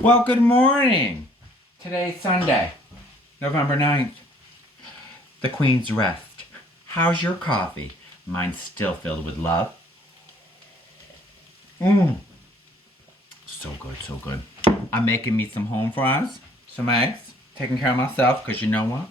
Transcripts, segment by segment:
Well, good morning. Today's Sunday, November 9th. The Queen's Rest. How's your coffee? Mine's still filled with love. So good, so good. I'm making me some home fries, some eggs, taking care of myself, because you know what?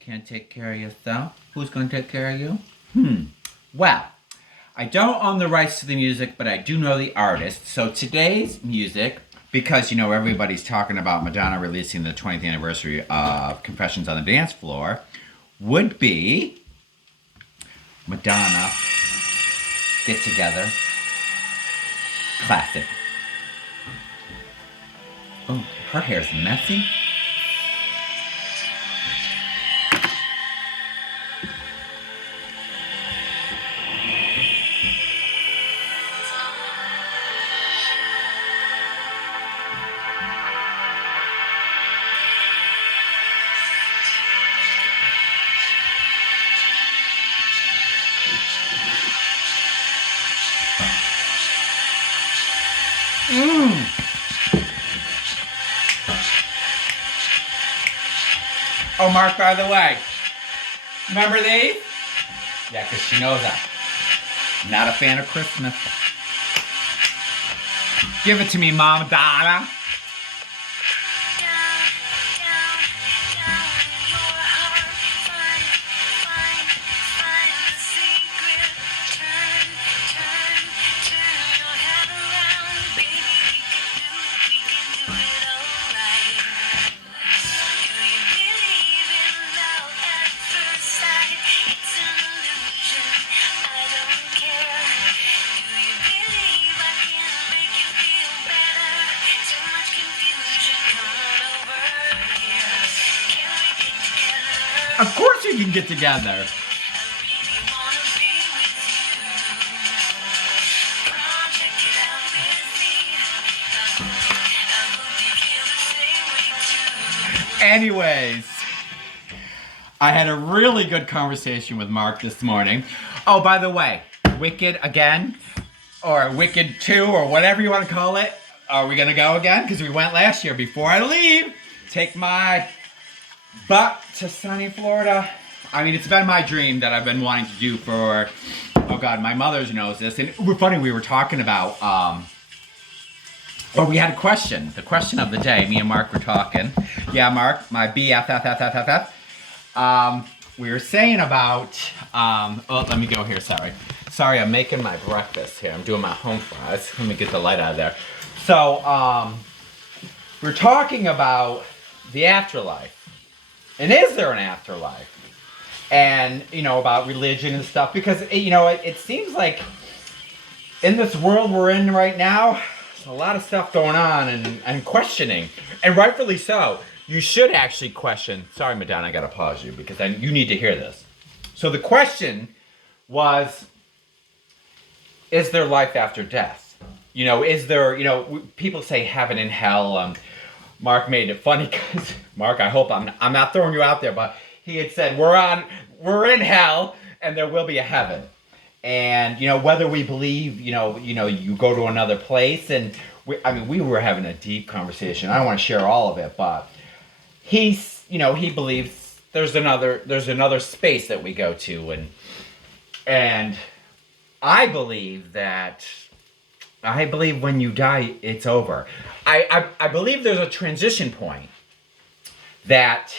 Can't take care of yourself. Who's going to take care of you? Well, I don't own the rights to the music, but I do know the artist. So today's music, because, you know, everybody's talking about Madonna releasing the 20th anniversary of Confessions on the Dance Floor, would be Madonna, Get Together, classic. Oh, her hair's messy. Oh, Mark, by the way, remember these? Yeah, because she knows I'm not a fan of Christmas. Give it to me, Mom, Donna. Of course we can get together. Anyways, I had a really good conversation with Mark this morning. Oh, by the way, Wicked again, or Wicked 2, or whatever you want to call it. Are we going to go again? Because we went last year. Before I leave, take my butt to sunny Florida. I mean, it's been my dream that I've been wanting to do for, oh God, my mother knows this. And it was funny, we were talking about, we had a question. The question of the day, me and Mark were talking. Yeah, Mark, my BFFFFFF. We were saying about, let me go here, sorry. Sorry, I'm making my breakfast here. I'm doing my home fries. Let me get the light out of there. So, we're talking about the afterlife. And is there an afterlife? And, you know, about religion and stuff. Because, you know, it seems like in this world we're in right now, there's a lot of stuff going on and questioning. And rightfully so. You should actually question. Sorry, Madonna, I got to pause you because you need to hear this. So the question was, is there life after death? You know, is there, you know, people say heaven and hell. Mark made it funny because, Mark, I hope I'm not throwing you out there, but he had said, we're in hell and there will be a heaven. And, you know, whether we believe, you know, you go to another place and we were having a deep conversation. I don't want to share all of it, but he believes there's another space that we go to. And I believe when you die, it's over. I believe there's a transition point that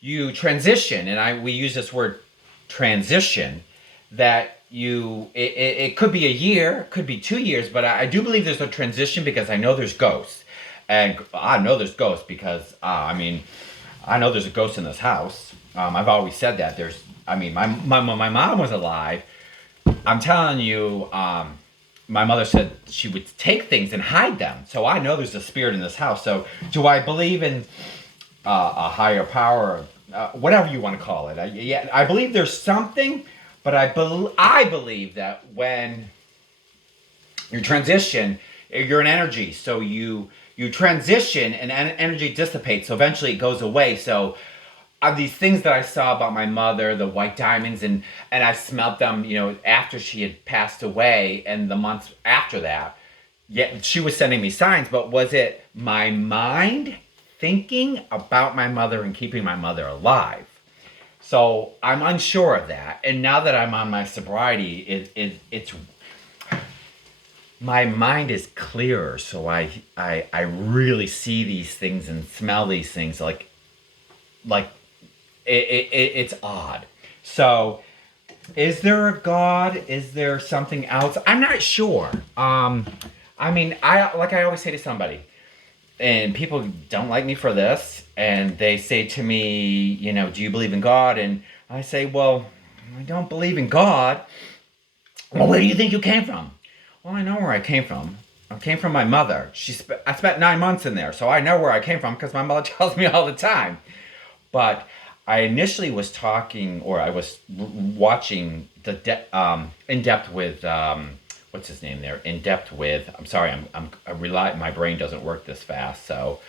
you transition, and we use this word transition, that it could be a year, it could be 2 years, but I do believe there's a transition because I know there's ghosts. And I know there's ghosts because, I know there's a ghost in this house. I've always said that. My mom was alive. I'm telling you, my mother said she would take things and hide them. So I know there's a spirit in this house. So do I believe in a higher power, whatever you want to call it? I believe there's something, but I believe that when you transition, you're an energy. So you transition and energy dissipates. So eventually it goes away. So these things that I saw about my mother, the white diamonds, and I smelled them, after she had passed away, and the months after that, yeah, she was sending me signs, but was it my mind thinking about my mother and keeping my mother alive? So I'm unsure of that. And now that I'm on my sobriety, it's my mind is clearer. So I really see these things and smell these things like it's odd. So is there a God? Is there something else? I'm not sure. I mean, I always say to somebody, and people don't like me for this, and they say to me, you know, do you believe in God? And I say, well, I don't believe in God. Well, where do you think you came from? Well, I know where I came from. I came from my mother. I spent 9 months in there, so I know where I came from because my mother tells me all the time. But I initially was talking, or I was watching In Depth with what's his name there? In Depth with. I'm sorry, my brain doesn't work this fast. So,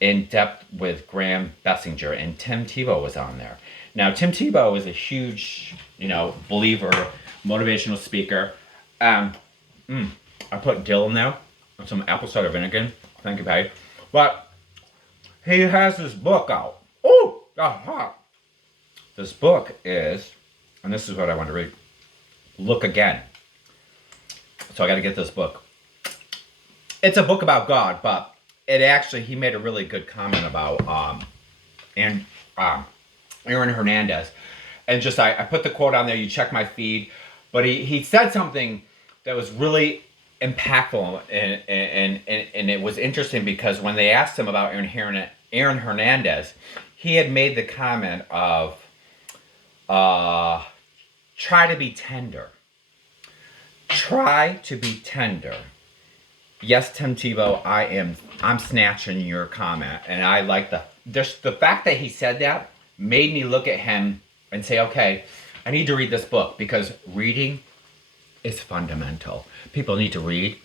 In Depth with Graham Bessinger, and Tim Tebow was on there. Now, Tim Tebow is a huge, believer, motivational speaker. I put dill in there and some apple cider vinegar. Thank you, Patty. But he has this book out. Oh, that's hot. This book is, and this is what I want to read. Look Again. So I got to get this book. It's a book about God, but he made a really good comment about Aaron Hernandez. And just, I put the quote on there, you check my feed. But he said something that was really impactful, and it was interesting because when they asked him about Aaron Hernandez, he had made the comment of, try to be tender. Try to be tender. Yes, Tim Tebow, I'm snatching your comment, and I like the fact that he said that made me look at him and say, okay, I need to read this book, because reading is fundamental. People need to read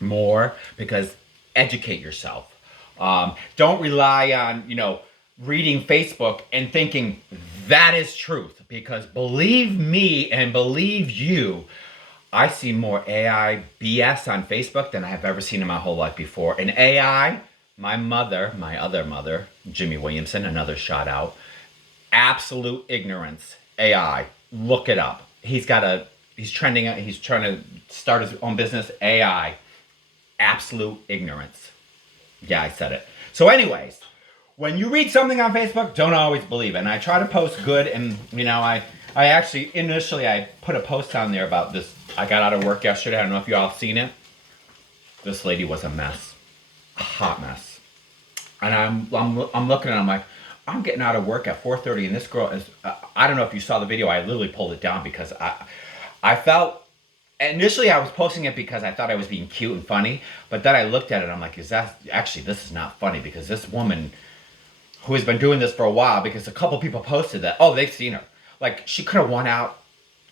more, because educate yourself. Don't rely on, reading Facebook and thinking that is truth, because believe me and believe you, I see more AI BS on Facebook than I have ever seen in my whole life before. And AI, my other mother, Jimmy Williamson, another shout out, absolute ignorance. AI, look it up. He's trying to start his own business. AI, absolute ignorance. Yeah, I said it. So anyways, when you read something on Facebook, don't always believe it. And I try to post good, and I actually initially I put a post on there about this. I got out of work yesterday. I don't know if you all seen it. This lady was a mess, a hot mess. And I'm looking at it, I'm like, I'm getting out of work at 4:30, and this girl is. I don't know if you saw the video. I literally pulled it down because I felt. Initially, I was posting it because I thought I was being cute and funny, but then I looked at it and I'm like, this is not funny, because this woman who has been doing this for a while, because a couple people posted that, oh, they've seen her. Like, she could have went out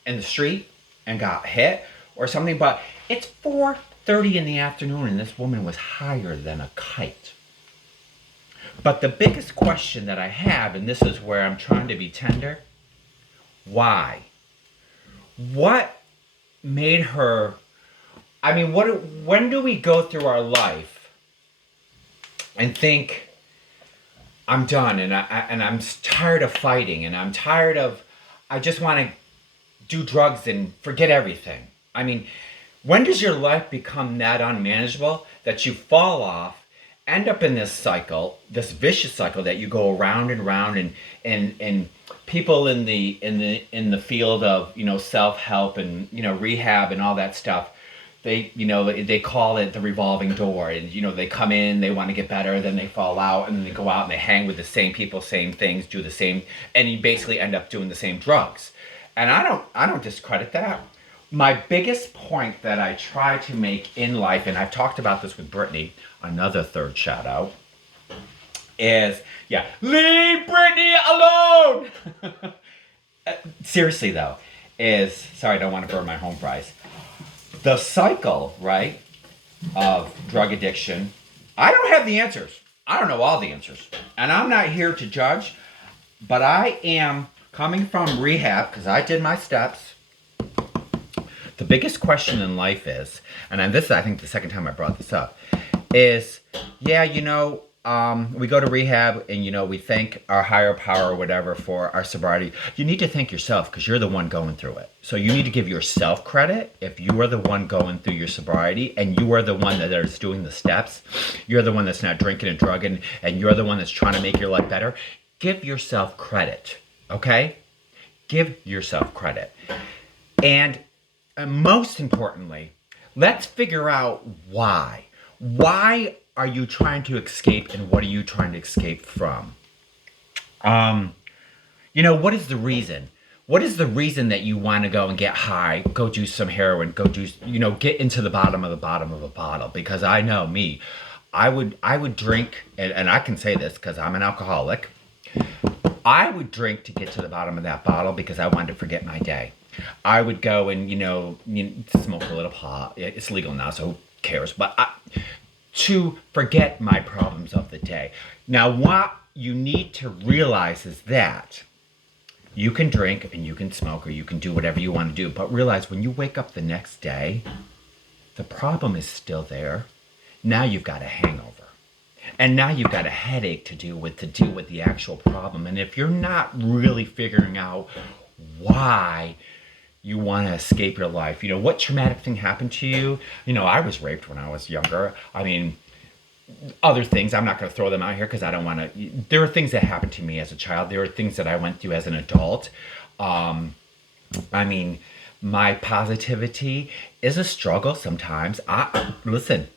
in the street and got hit or something, but it's 4:30 in the afternoon and this woman was higher than a kite. But the biggest question that I have, and this is where I'm trying to be tender, why? What made her, when do we go through our life and think, I'm done, and I'm tired of fighting, and I just want to do drugs and forget everything? When does your life become that unmanageable that you fall off, end up in this cycle, this vicious cycle that you go around and around, and people in the field of self-help and rehab and all that stuff, they call it the revolving door, and they come in, they want to get better, then they fall out, and then they go out and they hang with the same people, same things, do the same, and you basically end up doing the same drugs. And I don't discredit that. My biggest point that I try to make in life, and I've talked about this with Brittany, another third shout out, is, leave Brittany alone! Seriously though, sorry, I don't want to burn my home fries. The cycle, right, of drug addiction, I don't have the answers. I don't know all the answers. And I'm not here to judge, but I am coming from rehab, because I did my steps. The biggest question in life is, and this is, I think, the second time I brought this up, is, yeah, we go to rehab and, we thank our higher power or whatever for our sobriety. You need to thank yourself because you're the one going through it. So you need to give yourself credit if you are the one going through your sobriety and you are the one that is doing the steps. You're the one that's not drinking and drugging and you're the one that's trying to make your life better. Give yourself credit, okay? Give yourself credit. And most importantly, let's figure out why. Why are you trying to escape and what are you trying to escape from? What is the reason? What is the reason that you want to go and get high, go do some heroin, go do, get into the bottom of a bottle? Because I know me, I would drink, and I can say this because I'm an alcoholic. I would drink to get to the bottom of that bottle because I wanted to forget my day. I would go and, smoke a little pot. It's legal now, so who cares? But to forget my problems of the day. Now, what you need to realize is that you can drink and you can smoke or you can do whatever you want to do. But realize when you wake up the next day, the problem is still there. Now you've got a hangover. And now you've got a headache to deal with the actual problem. And if you're not really figuring out why you want to escape your life, what traumatic thing happened to you? I was raped when I was younger. I mean, other things, I'm not going to throw them out here because I don't want to. There are things that happened to me as a child. There are things that I went through as an adult. My positivity is a struggle sometimes. Listen,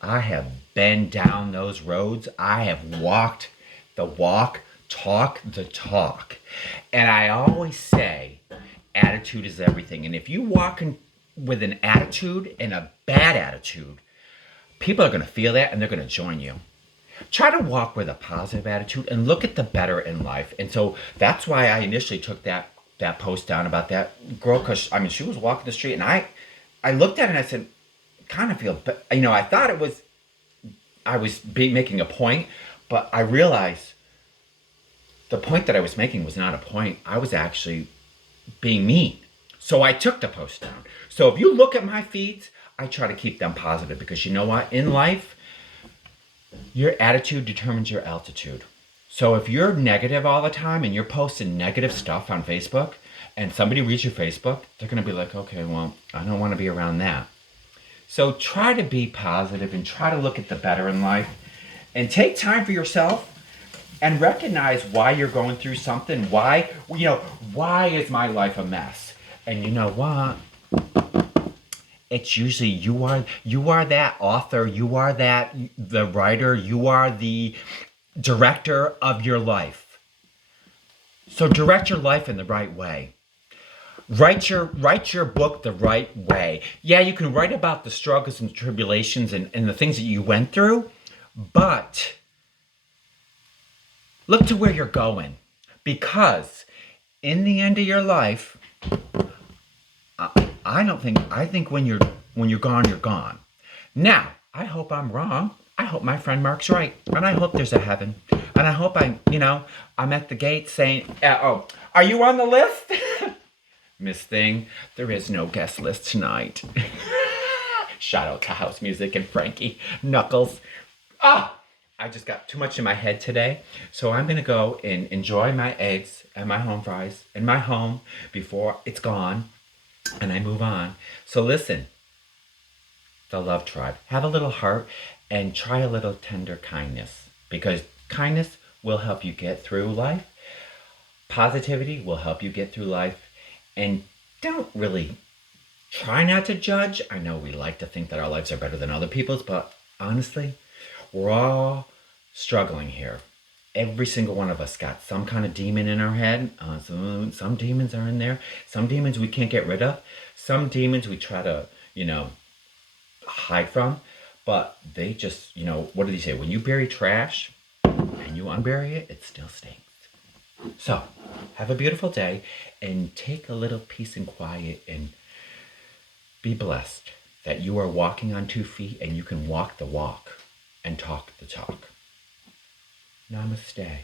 I have been down those roads. I have walked the walk, talk the talk. And I always say, attitude is everything. And if you walk in with an attitude and a bad attitude, people are going to feel that and they're going to join you. Try to walk with a positive attitude and look at the better in life. And so that's why I initially took that post down about that girl, because she was walking the street and I looked at it and I said, kind of feel, but I thought I was making a point, but I realized the point that I was making was not a point. I was actually being mean. So I took the post down. So if you look at my feeds, I try to keep them positive because you know what? In life, your attitude determines your altitude. So if you're negative all the time and you're posting negative stuff on Facebook and somebody reads your Facebook, they're going to be like, okay, well, I don't want to be around that. So try to be positive and try to look at the better in life and take time for yourself and recognize why you're going through something. Why is my life a mess? And you know what? It's usually you are that author, you are the writer, you are the director of your life. So direct your life in the right way. Write your book the right way. Yeah, you can write about the struggles and tribulations and the things that you went through, but look to where you're going. Because in the end of your life, I think when you're gone, you're gone. Now, I hope I'm wrong. I hope my friend Mark's right. And I hope there's a heaven. And I hope I'm at the gate saying, oh, are you on the list? Miss Thing, there is no guest list tonight. Shout out to House Music and Frankie Knuckles. I just got too much in my head today. So I'm going to go and enjoy my eggs and my home fries in my home before it's gone. And I move on. So listen, the Love Tribe, have a little heart and try a little tender kindness. Because kindness will help you get through life. Positivity will help you get through life. And don't really try not to judge. I know we like to think that our lives are better than other people's, but honestly, we're all struggling here. Every single one of us got some kind of demon in our head. Some demons are in there. Some demons we can't get rid of. Some demons we try to, hide from. But they just, what did he say? When you bury trash and you unbury it, it still stinks. So, have a beautiful day and take a little peace and quiet and be blessed that you are walking on 2 feet and you can walk the walk and talk the talk. Namaste.